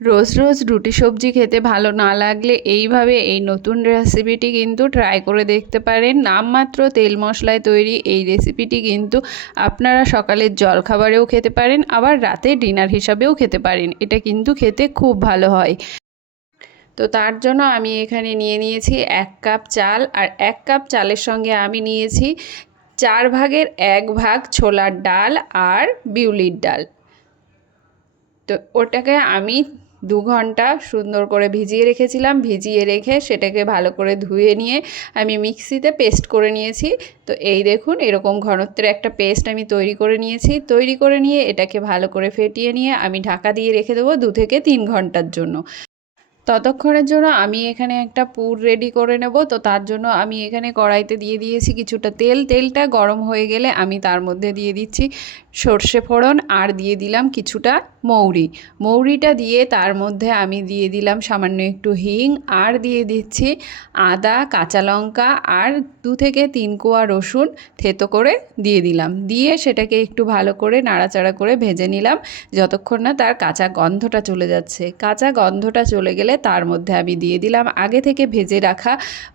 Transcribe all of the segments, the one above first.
রোজ রোজ রুটি সবজি খেতে ভালো না লাগলে এইভাবে এই নতুন রেসিপিটি কিন্তু ট্রাই করে দেখতে পারেন। নামমাত্র তেল মশলায় তৈরি এই রেসিপিটি কিন্তু আপনারা সকালের জলখাবারেও খেতে পারেন, আবার রাতে ডিনার হিসাবেও খেতে পারেন। এটা কিন্তু খেতে খুব ভালো হয়। তো তার জন্য আমি এখানে নিয়ে নিয়েছি 1 কাপ চাল, আর 1 কাপ চালের সঙ্গে আমি নিয়েছি 4 ভাগের 1 ভাগ ছোলার ডাল আর বিউলির ডাল। তো ওটাকে আমি 2 ঘন্টা সুন্দর করে ভিজিয়ে রেখেছিলাম। ভিজিয়ে রেখে সেটাকে ভালো করে ধুয়ে নিয়ে আমি মিক্সিতে পেস্ট করে নিয়েছি। তো এই দেখুন, এরকম ঘনত্বের একটা পেস্ট আমি তৈরি করে নিয়েছি। তৈরি করে নিয়ে এটাকে ভালো করে ফেটিয়ে নিয়ে আমি ঢাকা দিয়ে রেখে দেবো 2 থেকে 3 ঘন্টার জন্য। ততক্ষণের জন্য আমি এখানে একটা পুর রেডি করে নেব। তো তার জন্য আমি এখানে কড়াইতে দিয়ে দিয়েছি কিছুটা তেল। তেলটা গরম হয়ে গেলে আমি তার মধ্যে দিয়ে দিচ্ছি সর্ষে ফোড়ন, আর দিয়ে দিলাম কিছুটা মৌরি। মৌরিটা দিয়ে তার মধ্যে আমি দিয়ে দিলাম সামান্য একটু হিং, আর দিয়ে দিচ্ছি আদা, কাঁচা লঙ্কা আর 2 থেকে 3 কোয়া রসুন থেতো করে দিয়ে দিলাম। দিয়ে সেটাকে একটু ভালো করে নাড়াচাড়া করে ভেজে নিলাম যতক্ষণ না তার কাঁচা গন্ধটা চলে যাচ্ছে। কাঁচা গন্ধটা চলে গেলে তার মধ্যে আমি দিয়ে দিলাম আগে থেকে ভেজে রাখা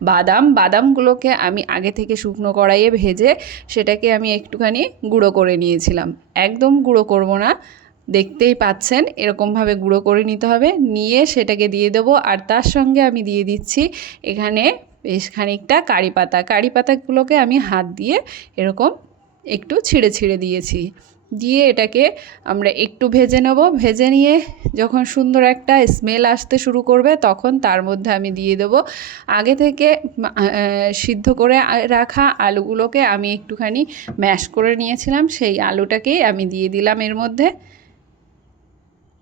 বাদাম। বাদামগুলোকে আমি আগে থেকে শুকনো কড়াইয়ে ভেজে সেটাকে আমি একটুখানি গুঁড়ো করে নিয়েছিলাম। একদম গুঁড়ো করব না, দেখতেই পাচ্ছেন এরকমভাবে গুঁড়ো করে নিতে হবে। নিয়ে সেটাকে দিয়ে দেবো, আর তার সঙ্গে আমি দিয়ে দিচ্ছি এখানে বেশ খানিকটা কারি পাতা। কারি পাতাগুলোকে আমি হাত দিয়ে এরকম একটু ছিঁড়ে ছিঁড়ে দিয়েছি। দিয়ে এটাকে আমরা একটু ভেজে নেব। ভেজে নিয়ে যখন সুন্দর একটা স্মেল আসতে শুরু করবে তখন তার মধ্যে আমি দিয়ে দেব আগে থেকে সিদ্ধ করে রাখা আলুগুলোকে আমি একটুখানি ম্যাশ করে নিয়েছিলাম, সেই আলুটাকেই আমি দিয়ে দিলাম এর মধ্যে।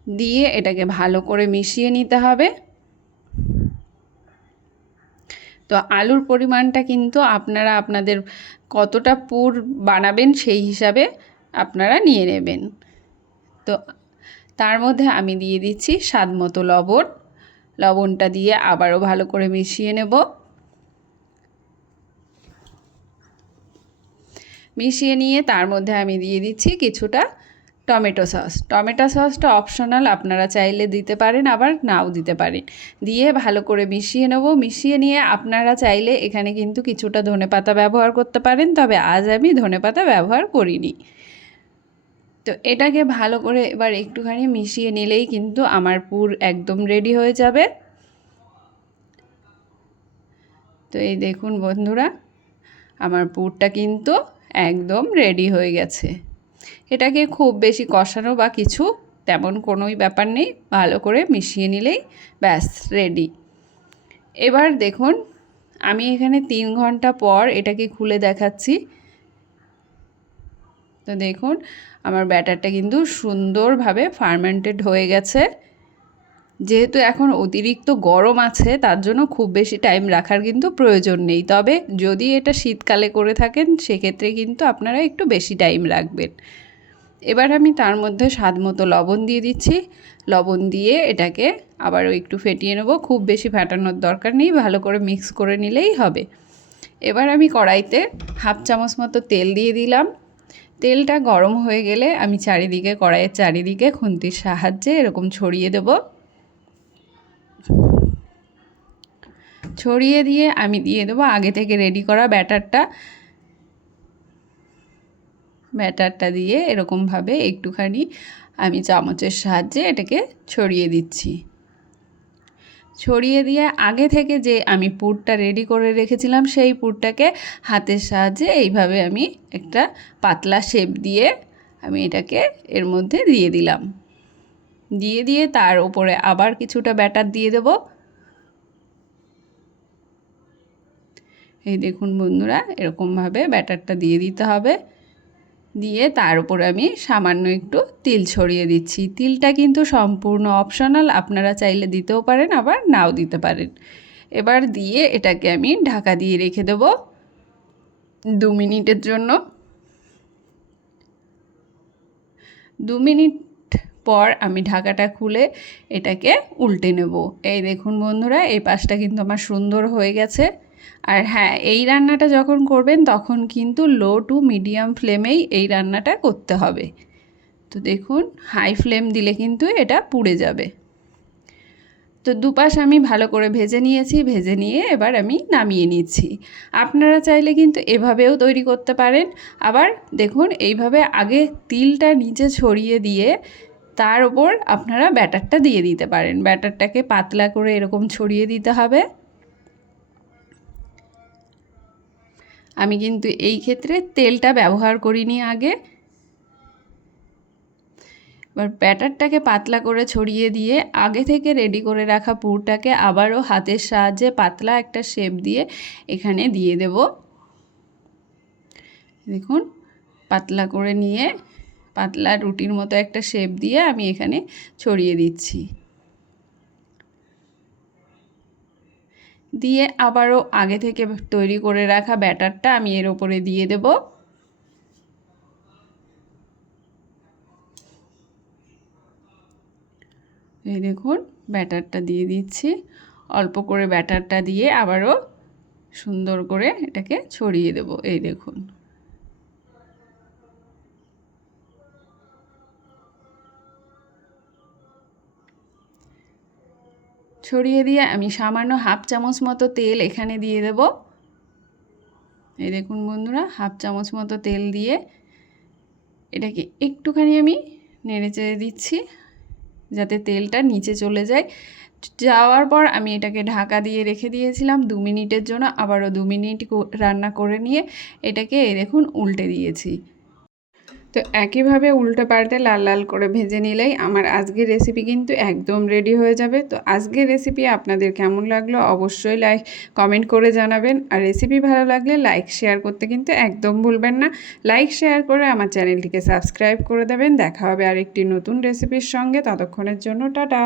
দিয়ে এটাকে ভালো করে মিশিয়ে নিতে হবে। তো আলুর পরিমাণটা কিন্তু আপনারা আপনাদের কতটা পুর বানাবেন সেই হিসাবে আপনারা নিয়ে নেবেন। তো তার মধ্যে আমি দিয়ে দিচ্ছি স্বাদ মতো লবণ। লবণটা দিয়ে আবারও ভালো করে মিশিয়ে নেব। মিশিয়ে নিয়ে তার মধ্যে আমি দিয়ে দিচ্ছি কিছুটা টমেটো সস। টমেটো সসটা অপশনাল, আপনারা চাইলে দিতে পারেন আবার নাও দিতে পারেন। দিয়ে ভালো করে মিশিয়ে নেব। মিশিয়ে নিয়ে আপনারা চাইলে এখানে কিন্তু কিছুটা ধনেপাতা ব্যবহার করতে পারেন, তবে আজ আমি ধনেপাতা ব্যবহার করিনি। তো এটাকে ভালো করে এবার একটুখানি মিশিয়ে নিলেই কিন্তু আমার পুর একদম রেডি হয়ে যাবে। তো এই দেখুন বন্ধুরা, আমার পুরটা কিন্তু একদম রেডি হয়ে গেছে। এটাকে খুব বেশি কষানো বা কিছু তেমন কোনোই ব্যাপার নেই, ভালো করে মিশিয়ে নিলেই ব্যাস রেডি। এবার দেখুন, আমি এখানে 3 ঘন্টা পর এটাকে খুলে দেখাচ্ছি। তো দেখুন, আমার ব্যাটারটা কিন্তু সুন্দরভাবে ফার্মেন্টেড হয়ে গেছে। যেহেতু এখন অতিরিক্ত গরম আছে তার জন্য খুব বেশি টাইম রাখার কিন্তু প্রয়োজন নেই। তবে যদি এটা শীতকালে করে থাকেন সেক্ষেত্রে কিন্তু আপনারা একটু বেশি টাইম রাখবেন। এবার আমি তার মধ্যে স্বাদ মতো লবণ দিয়ে দিচ্ছি। লবণ দিয়ে এটাকে আবারও একটু ফেটিয়ে নেব। খুব বেশি ফেটানোর দরকার নেই, ভালো করে মিক্স করে নিলেই হবে। এবার আমি কড়াইতে 1/2 চামচ মতো তেল দিয়ে দিলাম। তেলটা গরম হয়ে গেলে আমি চারিদিকে, কড়াইয়ের চারিদিকে খুন্তির সাহায্যে এরকম ছড়িয়ে দেব। ছড়িয়ে দিয়ে আমি দিয়ে দেবো আগে থেকে রেডি করা ব্যাটারটা দিয়ে এরকমভাবে একটুখানি আমি চামচের সাহায্যে এটাকে ছড়িয়ে দিচ্ছি। ছড়িয়ে দিয়ে আগে থেকে যে আমি পুরটা রেডি করে রেখেছিলাম সেই পুরটাকে হাতের সাহায্যে এইভাবে আমি একটা পাতলা শেপ দিয়ে আমি এটাকে এর মধ্যে দিয়ে দিলাম। দিয়ে তার উপরে আবার কিছুটা ব্যাটার দিয়ে দেব। এই দেখুন বন্ধুরা, এরকমভাবে ব্যাটারটা দিয়ে দিতে হবে। দিয়ে তার উপর আমি সামান্য একটু তিল ছড়িয়ে দিচ্ছি। তিলটা কিন্তু সম্পূর্ণ অপশনাল, আপনারা চাইলে দিতেও পারেন আবার নাও দিতে পারেন। এবার দিয়ে এটাকে আমি ঢাকা দিয়ে রেখে দেব 2 মিনিটের জন্য। 2 মিনিট পর আমি ঢাকাটা খুলে এটাকে উল্টে নেব। এই দেখুন বন্ধুরা, এই পাশটা কিন্তু আমার সুন্দর হয়ে গেছে। আর হ্যাঁ, এই রান্নাটা যখন করবেন তখন কিন্তু লো টু মিডিয়াম ফ্লেমেই এই রান্নাটা করতে হবে। তো দেখুন, হাই ফ্লেম দিলে কিন্তু এটা পুড়ে যাবে। তো দুপাশ আমি ভালো করে ভেজে নিয়েছি, ভেজে নিয়ে এবার আমি নামিয়ে নিচ্ছি। আপনারা চাইলে কিন্তু এভাবেও তৈরি করতে পারেন। আবার দেখুন এইভাবে আগে তিলটা নিচে ছড়িয়ে দিয়ে তার ওপর আপনারা ব্যাটারটা দিয়ে দিতে পারেন। ব্যাটারটাকে পাতলা করে এরকম ছড়িয়ে দিতে হবে। আমি কিন্তু এই ক্ষেত্রে তেলটা ব্যবহার করিনি আগে। এবার ব্যাটারটাকে পাতলা করে ছড়িয়ে দিয়ে আগে থেকে রেডি করে রাখা পুরটাকে আবারও হাতের সাহায্যে পাতলা একটা শেপ দিয়ে এখানে দিয়ে দেব। দেখুন পাতলা করে নিয়ে পাতলা রুটির মতো একটা শেপ দিয়ে আমি এখানে ছড়িয়ে দিচ্ছি। দিয়ে আবারও আগে থেকে তৈরি করে রাখা ব্যাটারটা আমি এর ওপরে দিয়ে দেব। এই দেখুন ব্যাটারটা দিয়ে দিচ্ছি। অল্প করে ব্যাটারটা দিয়ে আবারও সুন্দর করে এটাকে ছড়িয়ে দেব। এই দেখুন ছড়িয়ে দিয়ে আমি সামান্য হাফ চামচ মতো তেল এখানে দিয়ে দেব। এই দেখুন বন্ধুরা, হাফ চামচ মতো তেল দিয়ে এটাকে একটুখানি আমি নেড়ে চেড়ে দিচ্ছি যাতে তেলটা নিচে চলে যায়। যাওয়ার পর আমি এটাকে ঢাকা দিয়ে রেখে দিয়েছিলাম 2 মিনিটের জন্য। আবারও 2 মিনিট রান্না করে নিয়ে এটাকে এই দেখুন উল্টে দিয়েছি। তো একইভাবে উল্টে পাল্টে লাল লাল করে ভেজে নিলেই আমার আজকের রেসিপি কিন্তু একদম রেডি হয়ে যাবে। তো আজকের রেসিপি আপনাদের কেমন লাগলো অবশ্যই কমেন্ট করে জানাবেন। আর রেসিপি ভালো লাগলে লাইক শেয়ার করতে কিন্তু একদম ভুলবেন না। লাইক শেয়ার করে আমার চ্যানেলটিকে সাবস্ক্রাইব করে দেবেন। দেখা হবে আরেকটি নতুন রেসিপির সঙ্গে। ততক্ষণের জন্য টাটা।